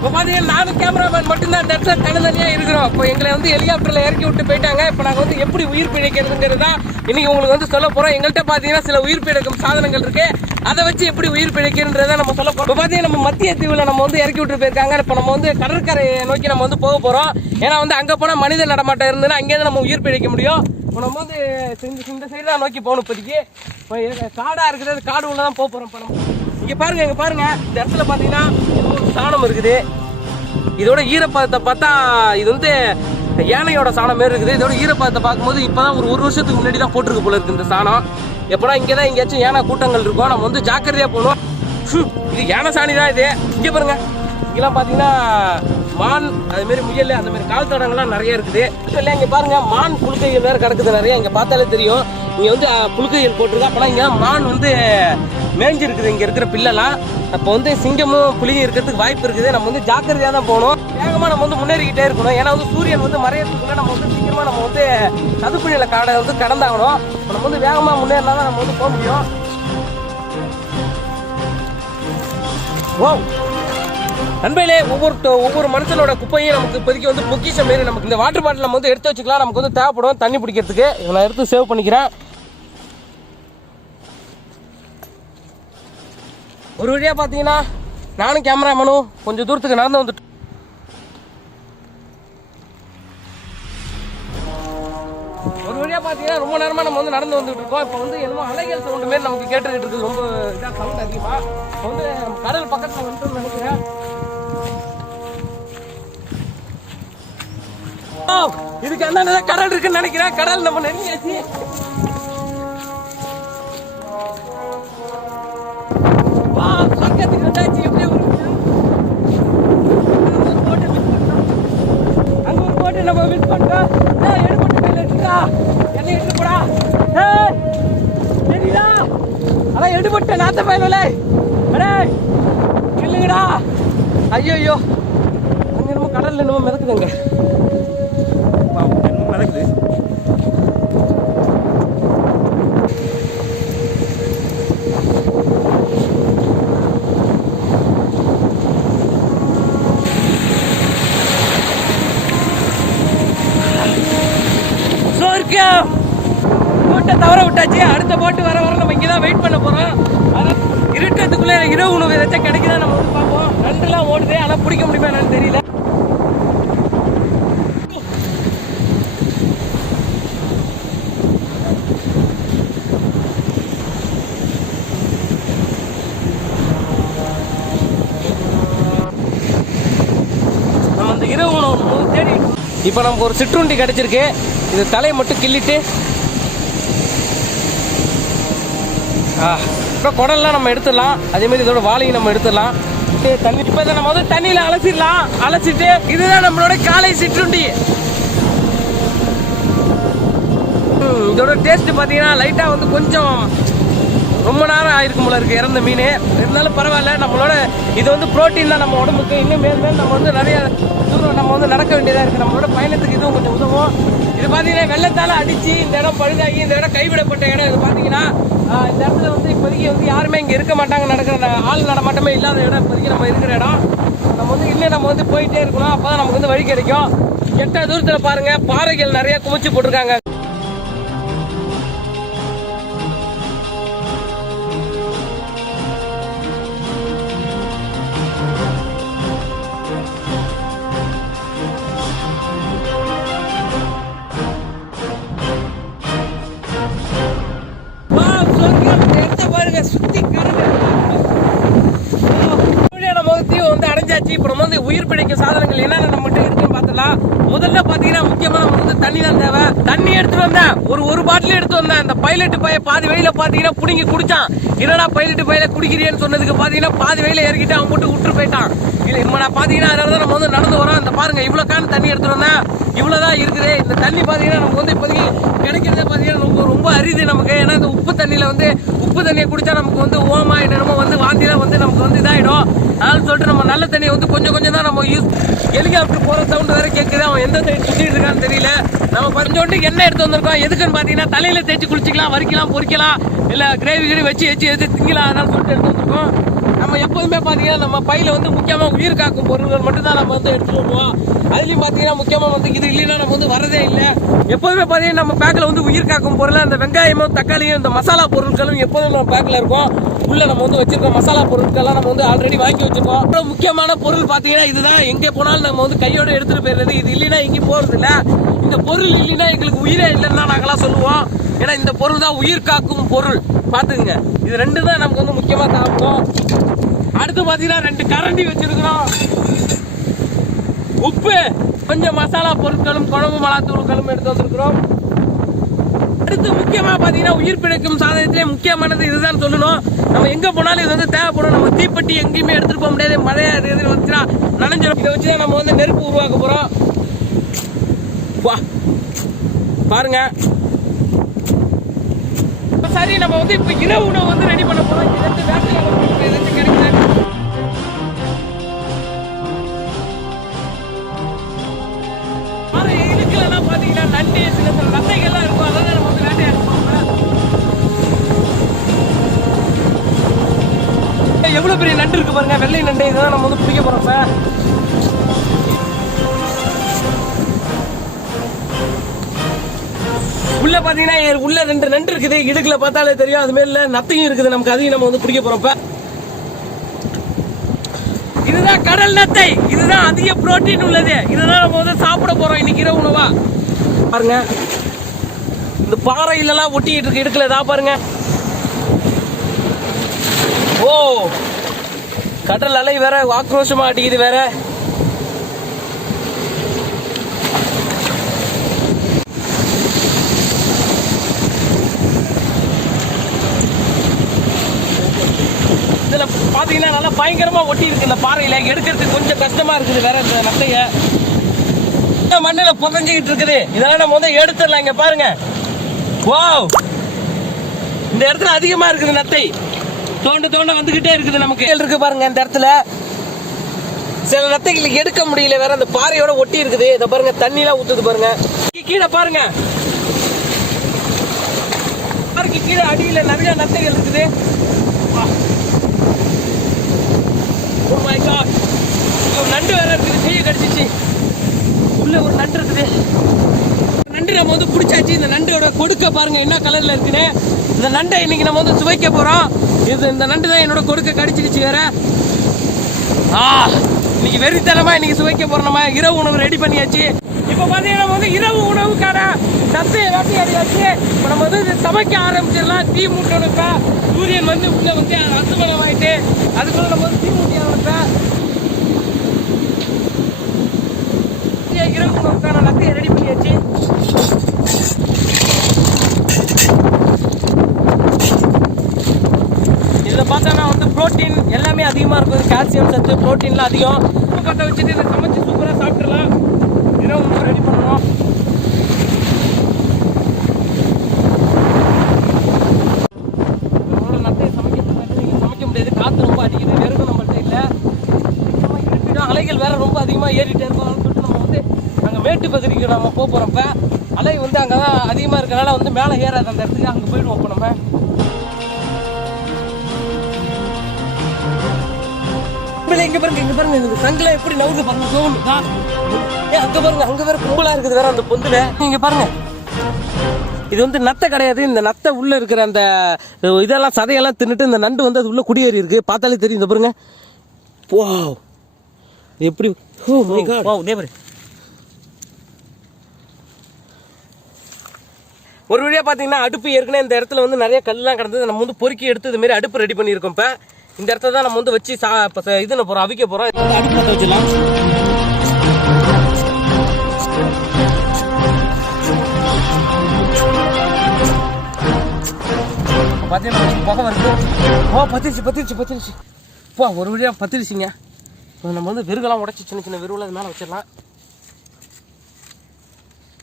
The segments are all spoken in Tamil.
இப்போ பார்த்தீங்கன்னா நானும் கேமராமேன் மட்டும்தான் இந்த இடத்துல தனித்தனியாக இருக்கிறோம். இப்போ எங்களை வந்து ஹெலிகாப்டரில் இறக்கி விட்டு போயிட்டாங்க. இப்போ நாங்கள் வந்து எப்படி உயிர் பிழைக்கிறதுங்கிறது தான் இன்னைக்கு உங்களுக்கு வந்து சொல்ல போகிறோம் எங்கள்கிட்ட பார்த்தீங்கன்னா சில உயிர் பிழைக்கும் சாதனங்கள் இருக்கு. அதை வச்சு எப்படி உயிர் பிழைக்கிறன்றதை நம்ம சொல்ல போகிறோம் இப்போ பார்த்தீங்கன்னா நம்ம மத்திய தீவில் நம்ம வந்து இறக்கி விட்டு போயிருக்காங்க. இப்போ நம்ம வந்து கடற்கரையை நோக்கி நம்ம வந்து போக போகிறோம் ஏன்னா வந்து அங்கே போனால் மனித நடமாட்டம் இருந்ததுன்னா அங்கேருந்து நம்ம உயிர் பிழைக்க முடியும். இப்போ நம்ம வந்து இந்த இந்த சைடு தான் நோக்கி போகணும் இப்போதைக்கு. இப்போ இருக்க- இருக்குது காடு உள்ள தான் போக போகிறோம் இப்போ நம்ம. இங்கே பாருங்கள் இங்கே பாருங்கள் இந்த இடத்துல பார்த்தீங்கன்னா சாணம் இருக்குது. இதோட ஈரப்பதத்தை பார்த்தா இது வந்து யானையோட சாணம் மாரி இருக்குது. இதோட ஈரப்பதத்தை பார்க்கும்போது இப்போ தான் ஒரு ஒரு வருஷத்துக்கு முன்னாடி தான் போட்டிருக்கு போல இருக்குது இந்த சாணம். எப்போனா இங்கே தான் எங்கேயாச்சும் யானை கூட்டங்கள் இருக்கும். நம்ம வந்து ஜாக்கிரதையாக போகணும். இது யானை சாணி தான் இது. இங்கே பாருங்கள் இங்கெல்லாம் பார்த்தீங்கன்னா மான் அது மாதிரி முயல் அந்த மாதிரி கால் தடங்கள்லாம் நிறைய இருக்குது. இல்லை இங்கே பாருங்க மான் புழுக்கைகள் வேறு கிடக்குது நிறைய. இங்கே பார்த்தாலே தெரியும். இங்கே வந்து புழுக்கைகள் போட்டிருக்கு அப்போலாம் இங்கே மான் வந்து மேய்ஞ்சிருக்குது இங்கே இருக்கிற பிள்ளைலாம் அப்போ வந்து சிங்கமும் புலியும் இருக்கிறதுக்கு வாய்ப்பு இருக்குது. நம்ம வந்து ஜாக்கிரதையாக தான் போகணும். வேகமாக நம்ம வந்து முன்னேறிக்கிட்டே இருக்கணும். ஏன்னா வந்து சூரியன் வந்து மறையறதுக்குள்ள நம்ம வந்து சீக்கிரமாக நம்ம வந்து சதுப்பு காடை வந்து கடந்தாகணும். நம்ம வந்து வேகமாக முன்னேறினா தான் நம்ம வந்து போக முடியும். ஓ நண்பர்களே ஒவ்வொரு ஒவ்வொரு மனுஷனோட குப்பையும் நமக்கு இப்போதைக்கு வந்து பொக்கிஷம் மாரி நமக்கு இந்த வாட்டர் பாட்டில் நம்ம வந்து எடுத்து வச்சுக்கலாம். நமக்கு வந்து தேவைப்படும். தண்ணி பிடிக்கிறதுக்கு. இதை நான் எடுத்து சேவ் பண்ணிக்கிறேன். ஒரு வழியாக பார்த்தீங்கன்னா நானும் கேமராமேனும் கொஞ்சம் தூரத்துக்கு நடந்து வந்துட்டு ஒரு வழியாக பார்த்தீங்கன்னா ரொம்ப நேரமாக நம்ம வந்து நடந்து வந்துட்டு இருக்கோம். இப்போ வந்து என்னமோ அலைகள் சவுண்டு மாரி நமக்கு கேட்டுக்கிட்டு இருக்குது. ரொம்ப இதாக சவுண்ட் அதிகமாக வந்து கடல் பக்கத்தில் வந்துட்டு நினைக்கிறேன். இதுக்கு என்ன கடல் இருக்குன்னு நினைக்கிறேன். கடல் நம்ம நெருங்கியாச்சு வா பக்கத்துக்கு வந்தாச்சு. எப்படியே ஒரு அங்க ஒரு போட்டு நம்ம மிஸ் பண்ணிட்டோம் ஏய், எடுபட்டு கையில எடுத்துக்கா என்ன எடுத்து போடா. ஏய், தெரியுதா அதான் எடுபட்ட நாத்த பயவலே அடே இல்லைங்கடா ஐயோ ஐயோ அங்க நம்ம கடல்ல நம்ம மிதக்குதுங்க. நடக்குது. போட்டை தவற விட்டாச்சு. அடுத்த போட்டு வர வர நம்ம இங்கே தான் வெயிட் பண்ண போகிறோம் ஆனால் இருட்டத்துக்குள்ளே இரவு உணவு ஏதாச்சும் கிடைக்குதா நம்ம வந்து பார்ப்போம். நண்டுலாம் ஓடுது ஆனால் பிடிக்க முடியுமா என்னன்னு தெரியல நம்ம அந்த இரவு உணவு தேடி இப்போ நமக்கு ஒரு சிற்றுண்டி கிடச்சிருக்கு. இது தலையை மட்டும் கிள்ளிட்டு. ஆ இப்போ குடல்லாம் நம்ம எடுத்துடலாம். அதே மாதிரி இதோட வாழையும் நம்ம எடுத்துடலாம். தண்ணி இப்போ நம்ம வந்து தண்ணியில் அலசிடலாம். அலசிட்டு இதுதான் நம்மளோட காலை சிற்றுண்டி. இதோட டேஸ்ட் பார்த்தீங்கன்னா லைட்டாக வந்து கொஞ்சம் ரொம்ப நேரம் ஆயிருக்கும் போல இருக்கு இறந்த மீன். இருந்தாலும் பரவாயில்ல நம்மளோட இது வந்து புரோட்டீன் தான் நம்ம உடம்புக்கு. இன்னும் மேல் மேல் நம்ம வந்து நிறைய தூரம் நம்ம வந்து நடக்க வேண்டியதாக இருக்குது நம்மளோட பயணத்துக்கு இதுவும் கொஞ்சம் உதவும். இது பார்த்தீங்கன்னா வெள்ளத்தால் அடித்து இந்த இடம் பழுதாகி இந்த இடம் கைவிடப்பட்ட இடம். இது பார்த்தீங்கன்னா இந்த இடத்துல வந்து இப்போதைக்கு வந்து யாருமே இங்கே இருக்க மாட்டாங்க நடக்கிற ஆள் நடமாட்டமே இல்லாத இடம் இப்போதைக்கு நம்ம இருக்கிற இடம். நம்ம வந்து இன்னும் நம்ம வந்து போயிட்டே இருக்கணும். அப்போ தான் நமக்கு வந்து வழி கிடைக்கும். எட்ட தூரத்தில் பாருங்கள் பாறைகள் நிறைய குமிச்சு போட்டிருக்காங்க. இந்த சுத்தி கருங்க. முகத்தையும் வந்து அடைஞ்சாச்சு. இப்போ நம்ம வந்து உயிர் பிழைக்க சாதனங்கள் என்னென்ன நம்மகிட்ட இருக்குன்னு பார்த்தலாம் முதல்ல பார்த்தீங்கன்னா முக்கியமா நம்ம வந்து தண்ணி தான் தேவை. தண்ணி எடுத்துட்டு வந்தேன். ஒரு ஒரு பாட்டில் எடுத்து வந்தேன். அந்த பைலட் பைய பாதி வழியில பார்த்தீங்கன்னா புடுங்கி குடிச்சான். என்னடா பைலட் பையில குடிக்கிறியன்னு சொன்னதுக்கு பார்த்தீங்கன்னா பாதி வழியில இறக்கிட்டு அவன் போட்டு விட்டு போயிட்டான். இல்ல இப்போ நான் பார்த்தீங்கன்னா அதனால தான் நம்ம வந்து நடந்து வரோம். அந்த பாருங்க இவ்வளோ கான் தண்ணி எடுத்துட்டு வந்தேன். இவ்வளோதான் இருக்குது. இந்த தண்ணி பார்த்தீங்கன்னா நமக்கு வந்து இப்போதைக்கு கிடைக்கிறதே பார்த்தீங்கன்னா ரொம்ப ரொம்ப அரிது நமக்கு. ஏன்னா இந்த உப்பு தண்ணியில் வந்து உப்பு தண்ணியை குடித்தா நமக்கு வந்து ஓமா என்னமோ வந்து வாந்திலாம் வந்து நமக்கு வந்து இதாகிடும் அதனால சொல்லிட்டு நம்ம நல்ல தண்ணியை வந்து கொஞ்சம் கொஞ்சம் தான் நம்ம யூஸ் ஹெலிகாப்டர் போகிற சவுண்டு வேறு கேட்குது அவன் எந்த சைடு சுற்றிட்டு இருக்கான்னு தெரியல. நம்ம கொஞ்சோண்டு எண்ணெய் எடுத்து வந்திருக்கோம். எதுக்குன்னு பார்த்தீங்கன்னா தலையில் தேய்ச்சி குளிச்சிக்கலாம் வரிக்கலாம் பொறிக்கலாம் இல்லை கிரேவி கிரேவி வச்சு வச்சு எது திங்கலாம் அதனால சொல்லிட்டு எடுத்து வந்திருக்கோம். நம்ம எப்போதுமே பார்த்தீங்கன்னா நம்ம பையில வந்து முக்கியமாக உயிர் காக்கும் பொருள்கள் மட்டும்தான் நம்ம வந்து எடுத்துகிட்டு வருவோம். அதுலேயும் பார்த்தீங்கன்னா முக்கியமாக வந்து இது இல்லைன்னா நம்ம வந்து வரதே இல்லை. எப்போதுமே பார்த்தீங்கன்னா நம்ம பேக்கில் வந்து உயிர் காக்கும் பொருள் அந்த வெங்காயமும் தக்காளியும் இந்த மசாலா பொருட்களும் எப்போதும் நம்ம பேக்கில் இருக்கும். உள்ள நம்ம வந்து வச்சிருக்க மசாலா பொருட்கள்லாம் நம்ம வந்து ஆல்ரெடி வாங்கி வச்சிருக்கோம் அப்புறம் முக்கியமான பொருள் பார்த்தீங்கன்னா இதுதான். எங்கே போனாலும் நம்ம வந்து கையோடு எடுத்துகிட்டு போயிடுறது. இது இல்லைன்னா எங்கேயும் போகிறது இல்லை இந்த பொருள் இல்லைன்னா எங்களுக்கு உயிரே இல்லைன்னு நாங்களாம் சொல்லுவோம். ஏன்னா இந்த பொருள் தான் உயிர் காக்கும் பொருள். பார்த்துக்குங்க. இது ரெண்டு தான் நமக்கு வந்து முக்கியமாக சாப்பிடும் அடுத்து பார்த்தீங்கன்னா ரெண்டு கரண்டி வச்சிருக்கிறோம். உப்பு கொஞ்சம் மசாலா பொருட்களும் குழம்பு மிளகாத்தூள்களும் எடுத்து வந்திருக்கிறோம் அடுத்து முக்கியமாக பார்த்தீங்கன்னா உயிர் பிழைக்கும் சாதனத்திலே முக்கியமானது இதுதான் சொல்லணும். நம்ம எங்கே போனாலும் இது வந்து தேவைப்படும். நம்ம தீப்பெட்டி எங்கேயுமே எடுத்துகிட்டு போக முடியாது. மழையாக இருக்கிறது வந்துச்சுன்னா நனைஞ்சிடும் இதை வச்சு தான் நம்ம வந்து நெருப்பு உருவாக்க போகிறோம் வா. பாருங்க. இப்ப சரி நம்ம வந்து இப்போ இரவு உணவு வந்து ரெடி பண்ண போகிறோம் இது வந்து வேட்டையாட போறோம். ஏதாச்சும் கிடைக்குதா ஆனா இதுக்கெல்லாம் பாத்தீங்கன்னா நண்டு சில சில நத்தைகள்லாம் இருக்கும். அதெல்லாம் நம்ம வந்து வேட்டையாட எவ்வளோ பெரிய நண்டு இருக்கு பாருங்க. வெள்ளை நண்டு இதெல்லாம் நம்ம வந்து பிடிக்க போறோம் உள்ள பாத்தீங்கன்னா உள்ள ரெண்டு நண்டு இருக்குது. இடுக்குல பார்த்தாலே தெரியும். அது மேல நத்தையும் இருக்குது. நமக்கு அதையும் நம்ம வந்து பிடிக்க போறோம். இதுதான் கடல் நத்தை. இதுதான் அதிக புரோட்டீன் உள்ளது. இதுதான் நம்ம வந்து சாப்பிட போறோம் இன்னைக்கு இரவு உணவா. பாருங்க. இந்த பாறையிலலாம் ஒட்டிக்கிட்டு இருக்கு. இடுக்குல தான் பாருங்க. ஓ கடல் அலை வேற ஆக்ரோஷமா அடிக்குது வேற. இதில் பார்த்தீங்கன்னா நல்லா பயங்கரமாக ஒட்டி இருக்கு இந்த பாறையில். எடுக்கிறதுக்கு கொஞ்சம் கஷ்டமாக இருக்குது வேற இந்த நத்தையை. இந்த மண்ணில இருக்குது. இதெல்லாம் நம்ம வந்து எடுத்துடலாம் இங்கே பாருங்க. வாவ் இந்த இடத்துல அதிகமாக இருக்குது நத்தை. தோண்ட தோண்ட வந்துக்கிட்டே இருக்குது நமக்கு. இருக்கு பாருங்க இந்த இடத்துல. சில நத்தைகளுக்கு எடுக்க முடியல வேற அந்த பாறையோட ஒட்டி இருக்குது. இதை பாருங்க தண்ணிலாம் ஊத்துது பாருங்க. கீழே பாருங்க. பாறைக்கு கீழே அடியில் நிறைய நத்தைகள் இருக்குது. ஓ மை காட் ஒரு நண்டு வேற இருக்குது. கையை கடிச்சிச்சு. உள்ள ஒரு நண்டு இருக்குது. நண்டு நம்ம வந்து பிடிச்சாச்சு இந்த நண்டோட கொடுக்க பாருங்க என்ன கலர்ல இருக்குன்னு. இந்த நண்டை இன்னைக்கு நம்ம வந்து சுவைக்க போறோம். இது இந்த நண்டு தான் என்னோட கொடுக்க கடிச்சிருச்சு வேற. ஆ இன்னைக்கு வெறித்தனமா இன்னைக்கு சுவைக்க போறோம். நம்ம இரவு உணவு ரெடி பண்ணியாச்சு. இப்போ பாத்தீங்கன்னா நம்ம வந்து இரவு உணவுக்கான நத்தையை வேட்டையாடியாச்சு இப்போ நம்ம வந்து இது சமைக்க ஆரம்பிச்சிடலாம். தீ மூட்டணும் இப்ப சூரியன் வந்து உள்ள வந்து அசுமணம் ஆகிட்டு அதுக்குள்ள நம்ம வந்து தீ மூட்டி ஆரம்பிப்பேன் இரவு உணவுக்கான நத்தையை ரெடி பண்ணியாச்சு. இதில் பார்த்தோன்னா வந்து புரோட்டீன் எல்லாமே அதிகமாக இருக்குது கால்சியம் சத்து ப்ரோட்டீன்லாம் அதிகம். உப்பு பற்ற வச்சுட்டு இதை சமைச்சு சூப்பராக சாப்பிட்றலாம் இரவு உணவு ரெடி பண்ணணும் நம்மளோட நத்தையை சமைக்கிறதுக்கு நீங்கள் சமைக்க முடியாது காற்று ரொம்ப அடிக்குது வெறும் நம்மள்ட்ட இல்லை சீக்கிரமா இருட்டிடும் அலைகள் வேற ரொம்ப அதிகமாக ஏறிட்டே இருக்கும். சொல்லிட்டு நம்ம வந்து அங்கே மேட்டு பகுதிக்கு நம்ம போகிறப்ப அலை வந்து அங்கே தான் அதிகமாக இருக்கிறனால வந்து மேலே ஏறாது அந்த இடத்துக்கு அங்கே போயிடுவோம் இப்போ நம்ம. இங்க பாருங்க இங்க பாருங்க இந்த சங்கில எப்படி நவுது பாருங்க சோகம் ஏ அங்க பாருங்க அங்க வேற கும்பலா இருக்குது வேற அந்த பொந்துல. இங்க பாருங்க. இது வந்து நத்தை கிடையாது இந்த நத்தை உள்ள இருக்கிற அந்த இதெல்லாம் சதையெல்லாம் தின்னுட்டு இந்த நண்டு வந்து அது உள்ள குடியேறி இருக்கு. பார்த்தாலே தெரியும் இந்த பாருங்க. போ எப்படி? ஓ மை காட் வாவ் தேவரே ஒரு வழியா பாத்தீங்கன்னா அடுப்பு ஏற்கனவே இந்த இடத்துல வந்து நிறைய கல்லாம் கிடந்தது. நம்ம வந்து பொறுக்கி எடுத்து இது மாதிரி அடுப்பு ரெடி பண்ணியிருக்கோம் இப்ப. இந்த இடத்துல தான் நம்ம வந்து வச்சு சா இப்ப இது போறோம் அவிக்க போறோம். இது வந்து அடுப்பு பத்த வச்சிடலாம். பாத்தீங்கன்னா புகை வருது. ஓ பத்திருச்சு பத்திருச்சு பத்திருச்சு. போ ஒரு வழியா பத்திருச்சுங்க. இப்போ நம்ம வந்து விருகெல்லாம் உடைச்சி சின்ன சின்ன விருவில் அது மேலே வச்சிடலாம்.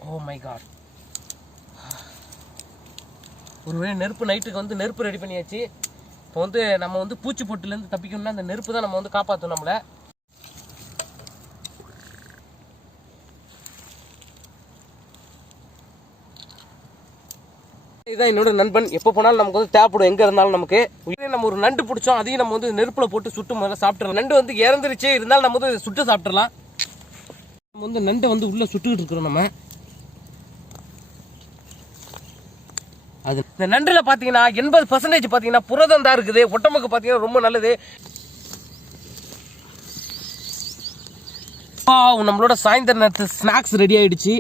Oh ஓ மை காட் ஒரு வேளை நெருப்பு நைட்டுக்கு வந்து நெருப்பு ரெடி பண்ணியாச்சு. இப்போ வந்து நம்ம வந்து பூச்சி பொட்டுலேருந்து தப்பிக்கணும்னா அந்த நெருப்பு தான் நம்ம வந்து காப்பாற்றும் நம்மளை. இதான் என்னோட நண்பன். எப்போ போனாலும் நமக்கு வந்து தேவைப்படும். எங்கே இருந்தாலும் நமக்கு உடனே நம்ம ஒரு நண்டு பிடிச்சோம். அதையும் நம்ம வந்து நெருப்பில் போட்டு சுட்டு முதல்ல சாப்பிட்டுறோம் நண்டு வந்து இறந்துருச்சு இருந்தாலும் நம்ம வந்து சுட்டு சாப்பிட்றலாம் நம்ம வந்து நண்டை வந்து உள்ளே சுட்டுக்கிட்டு இருக்கிறோம் நம்ம. அது இந்த நண்டில் பார்த்தீங்கன்னா எண்பது பர்சன்டேஜ் பார்த்தீங்கன்னா புரதம் தான் இருக்குது. உடம்புக்கு பார்த்தீங்கன்னா ரொம்ப நல்லது. நம்மளோட சாயந்தர நேரத்து ஸ்நாக்ஸ் ரெடி ஆயிடுச்சு.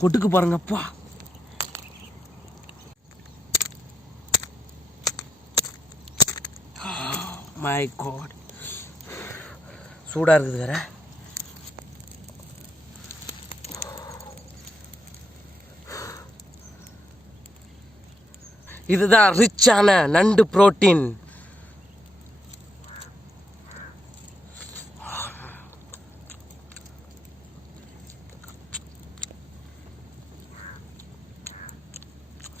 கொட்டுக்கு பாருங்கப்பா. மை காட் சூடாக இருக்குது வேற. இதுதான் ரிச்சான நண்டு புரோட்டீன்.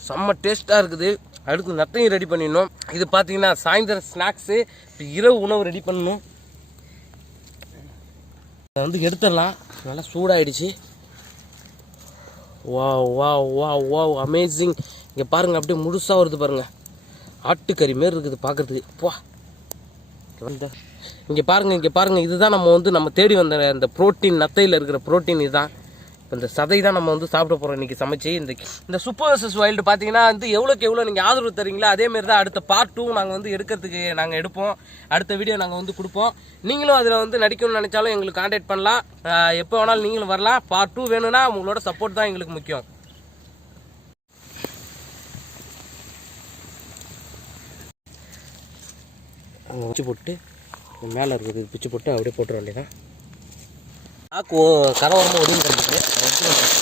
செம்ம டேஸ்ட்டாக இருக்குது. அடுத்து நத்தையும் ரெடி பண்ணிடணும். இது பார்த்தீங்கன்னா சாயந்தரம் ஸ்நாக்ஸு இப்போ இரவு உணவு ரெடி பண்ணணும். அதை வந்து எடுத்துடலாம். நல்லா சூடாயிடுச்சு. வா வா வா வா அமேசிங் இங்கே பாருங்க அப்படியே முழுசாக வருது பாருங்கள் ஆட்டுக்கறி மாரி இருக்குது பார்க்கறதுக்கு போ. வந்த இங்கே பாருங்கள் இங்கே பாருங்கள் இதுதான் நம்ம வந்து நம்ம தேடி வந்த அந்த புரோட்டீன் நத்தையில் இருக்கிற ப்ரோட்டீன் இதுதான். இப்ப இந்த சதை தான் நம்ம வந்து சாப்பிட போகிறோம் இன்றைக்கி சமைச்சு. இந்த இந்த சூப்பர் வர்சஸ் வைல்டு பார்த்தீங்கன்னா வந்து எவ்வளோக்கு எவ்வளோ நீங்கள் ஆதரவு தரீங்களோ அதே மாதிரி தான் அடுத்த பார்ட் டூ நாங்கள் வந்து எடுக்கிறதுக்கு நாங்கள் எடுப்போம். அடுத்த வீடியோ நாங்கள் வந்து கொடுப்போம். நீங்களும் அதில் வந்து நடிக்கணும்னு நினச்சாலும் எங்களுக்கு காண்டாக்ட் பண்ணலாம். எப்போ வேணாலும் நீங்களும் வரலாம். பார்ட் டூ வேணும்னா உங்களோட சப்போர்ட் தான் எங்களுக்கு முக்கியம். பிச்சு போட்டு மேலே இருக்குது பிச்சு போட்டு அப்படியே போட்டுற வேண்டியதான் கரவரமாக ஒடிஞ்சு கிடைச்சிட்டு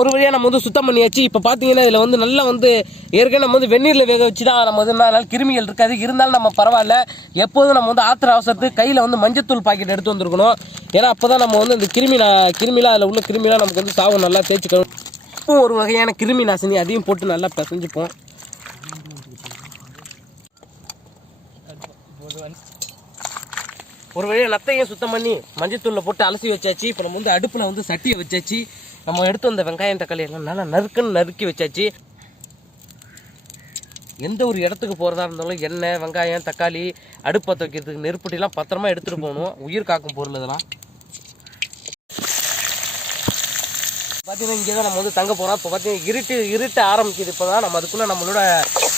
ஒரு வழியாக நம்ம வந்து சுத்தம் பண்ணியாச்சு. இப்போ பார்த்தீங்கன்னா இதில் வந்து நல்லா வந்து ஏற்கனவே நம்ம வந்து வெந்நீரில் வேக வச்சு தான் நம்ம வந்து நாள் கிருமிகள் இருக்காது. இருந்தாலும் நம்ம பரவாயில்ல. எப்போதும் நம்ம வந்து ஆத்திர அவசரத்துக்கு கையில் வந்து மஞ்சத்தூள் பாக்கெட் எடுத்து வந்திருக்கணும். ஏன்னா அப்போ தான் நம்ம வந்து இந்த கிருமி நா- கிருமிலாம் அதில் உள்ள கிருமிலாம் நமக்கு வந்து சாவு நல்லா தேய்ச்சிக்கணும். உப்பும் ஒரு வகையான கிருமி நாசினி அதையும் போட்டு நல்லா பிசைஞ்சுப்போம். ஒரு வழியாக நத்தையும் சுத்தம் பண்ணி மஞ்சத்தூளில் போட்டு அலசி வச்சாச்சு. இப்போ நம்ம வந்து அடுப்பில் வந்து சட்டியை வச்சாச்சு. நம்ம எடுத்து வந்த வெங்காயம் தக்காளி எல்லாம் நல்லா நறுக்குன்னு நறுக்கி வச்சாச்சு. எந்த ஒரு இடத்துக்கு போகிறதா இருந்தாலும் எண்ணெய் வெங்காயம் தக்காளி அடுப்பை துவைக்கிறதுக்கு நெருப்பட்டிலாம் பத்திரமா எடுத்துகிட்டு போகணும். உயிர் காக்கும் பொருள் இதெல்லாம். பார்த்தீங்கன்னா இங்கே தான் நம்ம வந்து தங்க போகிறோம் இப்போ பார்த்தீங்கன்னா இருட்டு இருட்ட ஆரம்பிக்குது. இப்போ தான் நம்ம அதுக்குள்ளே நம்மளோட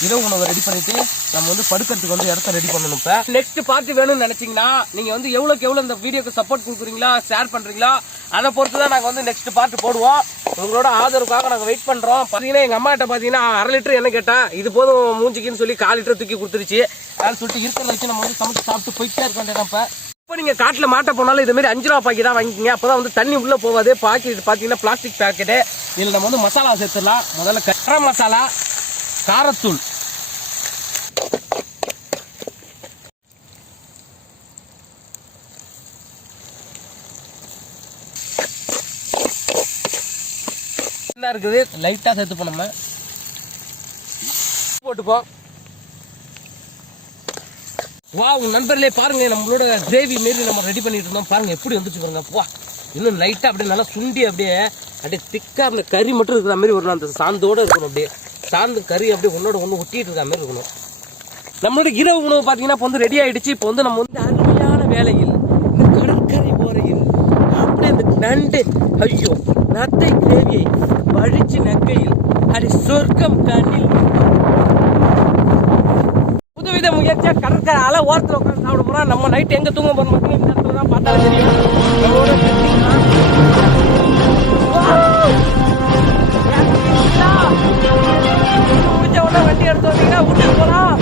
இரவு உணவை ரெடி பண்ணிவிட்டு நம்ம வந்து படுக்கிறதுக்கு வந்து இடத்த ரெடி பண்ணணும் இப்போ. நெக்ஸ்ட் பார்த்து வேணும்னு நினச்சிங்கன்னா நீங்கள் வந்து எவ்வளோக்கு எவ்வளோ இந்த வீடியோக்கு சப்போர்ட் கொடுக்குறீங்களா ஷேர் பண்ணுறீங்களா அதை பொறுத்து தான் நாங்கள் வந்து நெக்ஸ்ட் பார்த்து போடுவோம். உங்களோட ஆதரவுக்காக நாங்கள் வெயிட் பண்ணுறோம் பார்த்தீங்கன்னா எங்கள் அம்மாட்ட பார்த்தீங்கன்னா அரை லிட்டர் என்ன கேட்டால் இது போதும் மூஞ்சிக்குன்னு சொல்லி கால் லிட்டர் தூக்கி கொடுத்துருச்சு. அதனால சொல்லிட்டு இருக்கிறத வச்சு நம்ம வந்து சமைச்சு சாப்பிட்டு போயிட்டே இருக்க வேண்டியதான் இப்போ. இப்போ நீங்கள் காட்டில் மாட்ட போனாலும் இதுமாரி அஞ்சு ரூபா பாக்கி தான் வாங்கிக்கிங்க. அப்போ தான் வந்து தண்ணி உள்ளே போகாது. பாக்கெட் பார்த்தீங்கன்னா பிளாஸ்டிக் பாக்கெட்டு இதில் நம்ம வந்து மசாலா சேர்த்துடலாம். முதல்ல கரம் மசாலா காரத்தூள். என்ன இருக்குது. லைட்டாக சேர்த்துப்போம் நம்ம. போட்டுப்போம். வா உங்க நண்பர்களே பாருங்க நம்மளோட கிரேவி மாரி நம்ம ரெடி பண்ணிட்டு இருந்தோம். பாருங்க எப்படி வந்துச்சு பாருங்க. வா இன்னும் லைட்டா அப்படியே நல்லா சுண்டி அப்படியே அப்படியே திக்கா அந்த கறி மட்டும் இருக்கிற மாதிரி வரணும் அந்த சாந்தோட இருக்கணும் அப்படியே. சாந்து கறி அப்படியே உன்னோட ஒன்று ஒட்டிட்டு இருக்கிற மாதிரி இருக்கணும். நம்மளோட இரவு உணவு பார்த்தீங்கன்னா இப்போ வந்து ரெடி ஆயிடுச்சு. இப்போ வந்து நம்ம வந்து அருமையான வேலையில் இந்த கடற்கரை போறையில் அப்படியே அந்த நண்டு ஐயோ நத்தை கிரேவியை வழிச்சு நக்கையில் அது சொர்க்கம் கண்ணில் வித முயற்சியாக கடற்கரை அலை ஓரத்தில் உட்காந்து சாப்பிட போகிறோம் நம்ம நைட் எங்கே தூங்க போகிற மட்டும் இந்த இடத்துல தான் பார்த்தாலும் தெரியும். நம்மளோட முடிச்ச உடனே வண்டி எடுத்து வந்தீங்கன்னா வீட்டுக்கு போகிறோம்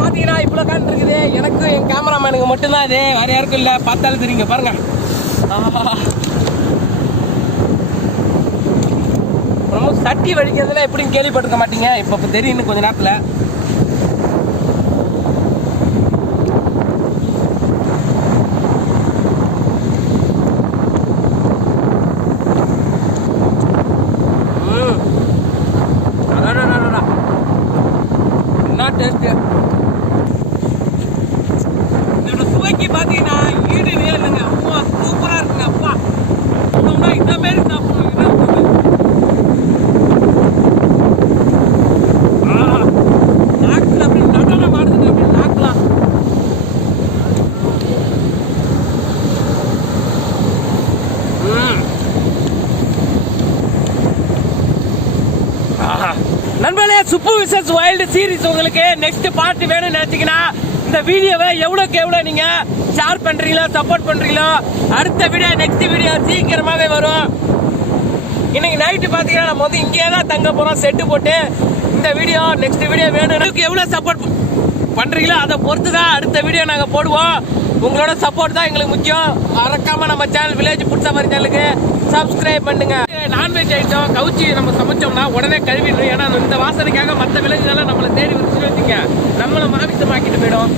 பார்த்தீங்கன்னா இவ்வளோ இருக்குது. எனக்கு என் கேமராமேனுக்கு மட்டும்தான் இது. வேறு யாருக்கும் இல்லை. பார்த்தாலும் தெரியுங்க. பாருங்கள் சட்டி வலிக்கிறதுல எப்படின்னு கேள்விப்பட்டிருக்க மாட்டீங்க. இப்போ தெரியும் கொஞ்ச நேரத்தில் ம். அடடடடடா. என்ன டேஸ்ட்டு இதோட சுவைக்கு பார்த்தீங்கன்னா ஈடு இணையே இல்லைங்க அப்பா சூப்பராக இருக்குங்க அப்பா இன்னும்னா இந்த மாரி சாப்பிடணும் என்ன சொல்றது? ஆ, நாக்குல அப்படியே நடனம் ஆடுதுங்க அப்படியே நாக்குலாம். ம். ஆஹா. நண்பர்களே சுப்பு விசஸ் வைல்டு சீரிஸ் உங்களுக்கு நெக்ஸ்ட் பார்ட் வேணும்னு நினைச்சீங்கன்னா இந்த வீடியோவை எவ்வளோக்கு எவ்வளோ நீங்க ஷேர் பண்றீங்களோ சப்போர்ட் பண்றீங்களோ அடுத்த வீடியோ நெக்ஸ்ட் வீடியோ சீக்கிரமாவே வரும். இன்னைக்கு நைட்டு பார்த்தீங்கன்னா நம்ம வந்து இங்கே தான் தங்க போகிறோம் செட்டு போட்டு. இந்த வீடியோ நெக்ஸ்ட் வீடியோ வேணும் எவ்வளோ சப்போர்ட் பண்றீங்களோ அதை பொறுத்து தான் அடுத்த வீடியோ நாங்கள் போடுவோம். உங்களோட சப்போர்ட் தான் எங்களுக்கு முக்கியம். மறக்காம நம்ம சேனல் வில்லேஜ் புட்சா மாதிரி சேனலுக்கு சப்ஸ்கிரைப் பண்ணுங்க. நான்வெஜ் ஐட்டம் கவுச்சி நம்ம சமைச்சோம்னா உடனே கழுவிடணும் ஏன்னா இந்த வாசனைக்காக மற்ற விலங்குகள்லாம் நம்மளை தேடி வந்துச்சுன்னு வச்சுங்க நம்மளை மாமிசமாக்கிட்டு போயிடும்.